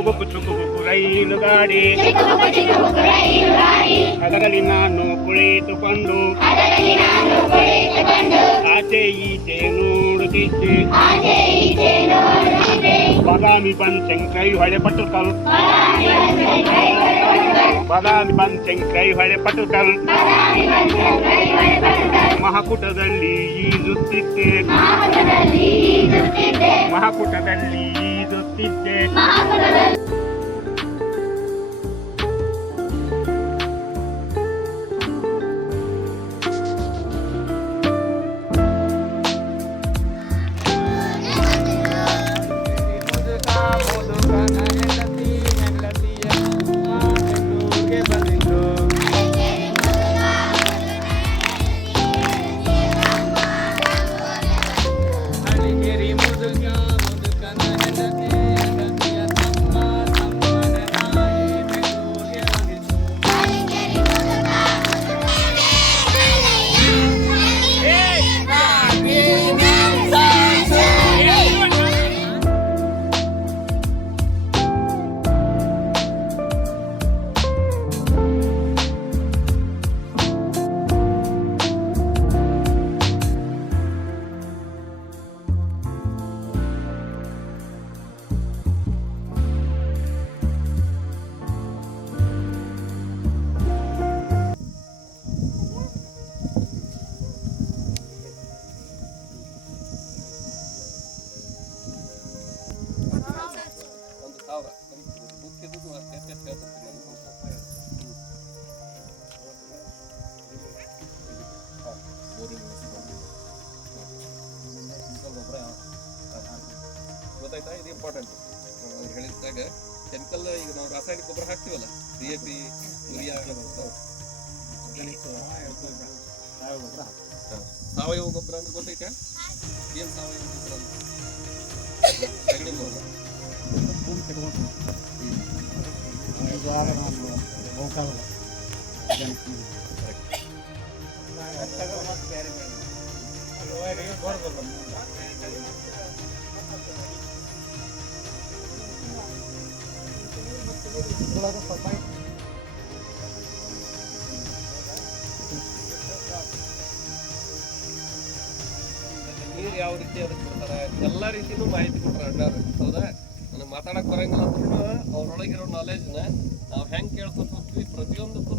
ಚುಕುಬುಕು ರೈಲು ಗಾಡಿ ಅದರಲ್ಲಿ ನಾನು ಕುಳಿತುಕೊಂಡು ಆಚೆ ಈಚೆ ನೋಡುತ್ತಿದ್ದೆ. ಬಾದಾಮಿ ಬನ್ಶಂಕೈ ಹೊಳೆ ಪಟುಕಲ್, ಬಾದಾಮಿ ಬನ್ಶಂಕೈ ಹೊಳೆ ಪಟುಕಲ್, ಮಹಾಕೂಟದಲ್ಲಿ ಈಜುತ್ತಿದ್ದೆ, ಮಹಾಕೂಟದಲ್ಲಿ ಈಜುತ್ತಿದ್ದೆ. ಗೊತ್ತಾಯ್ತಾ? ಇದು ಇಂಪಾರ್ಟೆಂಟ್. ಅವ್ರು ಹೇಳಿದಾಗ ಕೆಮಿಕಲ್ ಈಗ ನಾವು ರಾಸಾಯನಿಕ ಗೊಬ್ಬರ ಹಾಕ್ತೀವಲ್ಲ, DAP, ಯೂರಿಯಾ, ಸಾವಯವ ಗೊಬ್ಬರ ಅಂದ್ರೆ ಗೊತ್ತೈತೆ? ಏನು ಸಾವಯವ ಗೊಬ್ಬರ ಅಂದ್ರೆ ಸಗಣಿ ಗೊಬ್ಬರ. ನೀರು ಯಾವ ರೀತಿ ಅದಕ್ಕೆ ಕೊಡ್ತಾರೆ ಎಲ್ಲ ರೀತಿನೂ ಮಾಹಿತಿ ಕೊಟ್ಟಾರ ಅಣ್ಣಾರ. ಹೌದಾ? ನನಗೆ ಮಾತಾಡಕ್ ಬರಂಗಿಲ್ಲ ಅಂದ್ರೂ ಅವ್ರೊಳಗಿರೋ ನಾಲೆಜ್ನ ನಾವು ಹೆಂಗೆ ಕೇಳ್ಕೊತ ಹೋಗ್ತೀವಿ ಪ್ರತಿಯೊಂದಕ್ಕೂ